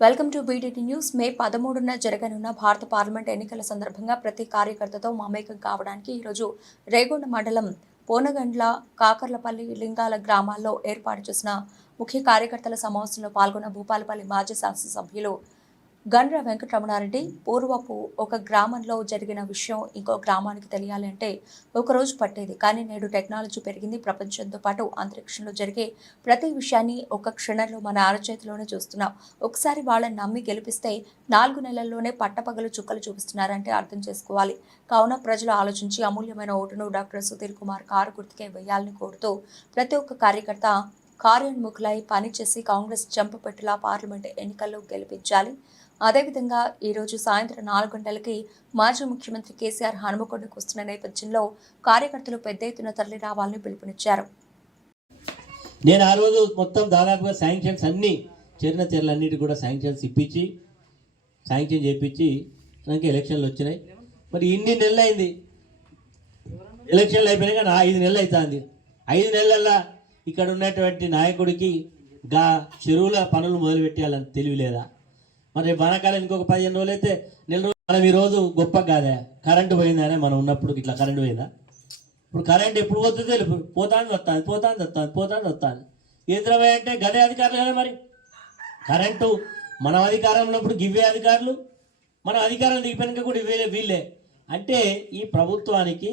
Welcome to BTT news. May 13న జరగనున్న భారత పార్లమెంట్ ఎన్నికల సందర్భంగా ప్రతి కార్యకర్తతో మమేకం కావడానికి ఈరోజు రేగొండ మండలం పోనగండ్ల, కాకర్లపల్లి, లింగాల గ్రామాల్లో ఏర్పాటు చేసిన ముఖ్య కార్యకర్తల సమావేశంలో పాల్గొన్న భూపాలపల్లి మాజీ శాసనసభ్యులు గండ్ర వెంకటరమణారెడ్డి పూర్వపు ఒక గ్రామంలో జరిగిన విషయం ఇంకో గ్రామానికి తెలియాలి అంటే ఒక రోజు పట్టేది. కానీ నేడు టెక్నాలజీ పెరిగింది. ప్రపంచంతో పాటు అంతరిక్షంలో జరిగే ప్రతి విషయాన్ని ఒక క్షణంలో మన అరచేతిలోనే చూస్తున్నాం. ఒకసారి వాళ్ళని నమ్మి గెలిపిస్తే 4 నెలల్లోనే పట్టపగలు చుక్కలు చూపిస్తున్నారంటే అర్థం చేసుకోవాలి. కావున ప్రజలు ఆలోచించి అమూల్యమైన ఓటును డాక్టర్ సుధీర్ కుమార్ కారు గుర్తుకే వేయాలని కోరుతూ ప్రతి ఒక్క కార్యకర్త కార్యోన్ముఖులై పనిచేసి కాంగ్రెస్ చెంపపెట్టులా పార్లమెంట్ ఎన్నికల్లో గెలిపించాలి. అదేవిధంగా ఈరోజు సాయంత్రం 4 గంటలకి మాజీ ముఖ్యమంత్రి కేసీఆర్ హనుమకొండకు వస్తున్న నేపథ్యంలో కార్యకర్తలు పెద్ద ఎత్తున తరలి రావాలని పిలుపునిచ్చారు. నేను ఆ రోజు మొత్తం దాదాపుగా శాంక్షన్స్ అన్ని చెర్లన్నిటి కూడా శాంక్షన్స్ ఇప్పించి శాంక్షన్ చేయించి నాకు ఎలక్షన్లు వచ్చినాయి. మరి ఇన్ని నెలలు అయింది, ఎలక్షన్లు అయిపోయినాయి కానీ 5 నెలలు అవుతుంది. 5 నెలల్లో ఇక్కడ ఉన్నటువంటి నాయకుడికి గా చెరువుల పనులు మొదలుపెట్టాలని తెలియలేదా? మరి వానాకాలం ఇంకొక 15 రోజులు అయితే నెల రోజులు మనం ఈరోజు గొప్ప కాదా? కరెంటు పోయిందానే మనం ఉన్నప్పుడు ఇట్లా కరెంటు పోయిందా? ఇప్పుడు కరెంట్ ఎప్పుడు పోతుందో తెలుపు పోతాను వస్తాను ఏంద్రమై అంటే గదే అధికారులు కదా. మరి కరెంటు మనం అధికారంలో ఉన్నప్పుడు గివ్వే అధికారులు, మనం అధికారం దిగిపోయినాక కూడా ఇవ్వలే వీళ్ళే. అంటే ఈ ప్రభుత్వానికి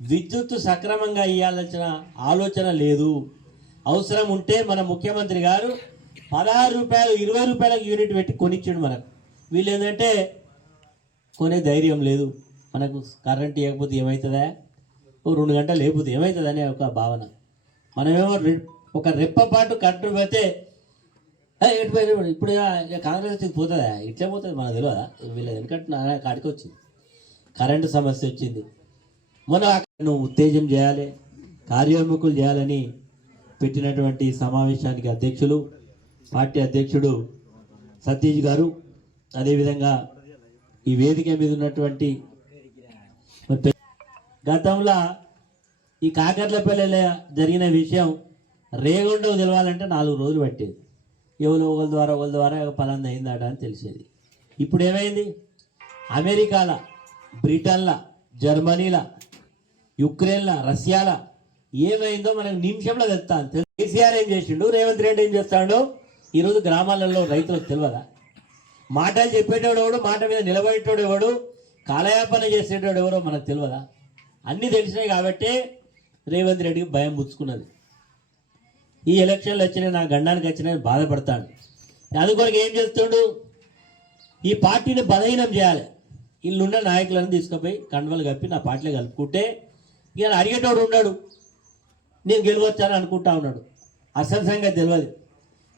విద్యుత్తు సక్రమంగా ఇవ్వాల్సిన ఆలోచన లేదు. అవసరం ఉంటే మన ముఖ్యమంత్రి గారు 16 రూపాయలు 20 రూపాయలకు యూనిట్ పెట్టి కొనిచ్చాడు మనకు. వీళ్ళు ఏంటంటే కొనే ధైర్యం లేదు. మనకు కరెంట్ ఇవ్వకపోతే ఏమవుతుందా, 2 గంటలు లేకపోతే ఏమవుతుంది అనే ఒక భావన. మనమేమో ఒక రెప్పపాటు కరెంటు పోతే ఇప్పుడు కాంగ్రెస్ వచ్చి పోతుందా, ఇట్లే పోతుంది మనకు తెలియదా? వీళ్ళ ఎందుకంటే కాడికి వచ్చింది కరెంటు సమస్య వచ్చింది. మనం ఉత్తేజం చేయాలి, కార్యోన్ముఖులు చేయాలని పెట్టినటువంటి సమావేశానికి అధ్యక్షులు పార్టీ అధ్యక్షుడు సతీష్ గారు, అదేవిధంగా ఈ వేదిక మీద ఉన్నటువంటి గతంలో ఈ కాకర్లపల్లి జరిగిన విషయం రేగొండకు తెలవాలంటే 4 రోజులు పట్టేది. ఎవరో ఒకరి ద్వారా పలాంది అయిందట అని తెలిసేది. ఇప్పుడు ఏమైంది? అమెరికాల, బ్రిటన్ల, జర్మనీల, యుక్రెయిన్ల, రష్యాల ఏమైందో మనకు నిమిషంలో తెలుస్తాను. కేసీఆర్ ఏం చేసిండు, రేవంత్ రెడ్డి ఏం చేస్తాడో ఈరోజు గ్రామాలలో రైతులకు తెలియదా? మాటలు చెప్పేటోడు ఎవడు, మాట మీద నిలబడేటోడు ఎవడు, కాలయాపన చేసేటోడు ఎవరో మనకు తెలియదా? అన్నీ తెలిసినాయి కాబట్టి రేవంత్ రెడ్డికి భయం పుచ్చుకున్నది. ఈ ఎలక్షన్లు వచ్చినాయి, నా గండానికి వచ్చినాయి బాధపడతాడు. అందుకొరకు ఏం చేస్తాడు, ఈ పార్టీని బలహీనం చేయాలి. ఇల్లున్న నాయకులను తీసుకుపోయి కండువలు కప్పి నా పార్టీలో కలుపుకుంటే ఇక అడిగేటోడు ఉన్నాడు, నేను గెలవచ్చాను అనుకుంటా ఉన్నాడు. అసలు సంగతి తెలియదు.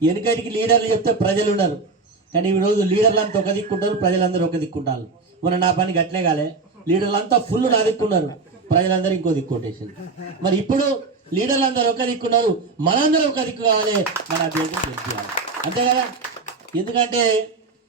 వెనుకటికి లీడర్లు చెప్తే ప్రజలు ఉన్నారు, కానీ ఈరోజు లీడర్లు అంతా ఒక దిక్కుంటారు, ప్రజలందరూ ఒక దిక్కుంటారు. మొన్న నా పని గట్లే కాలే, లీడర్లు అంతా ఫుల్ నా దిక్కున్నారు, ప్రజలందరూ ఇంకో దిక్కు కొట్టేసారు. మరి ఇప్పుడు లీడర్లు అందరూ ఒక దిక్కున్నారు, మనందరూ ఒక దిక్కు కావాలి, మన అభ్యర్థిని గెలిపించాలి, అంతే కదా? ఎందుకంటే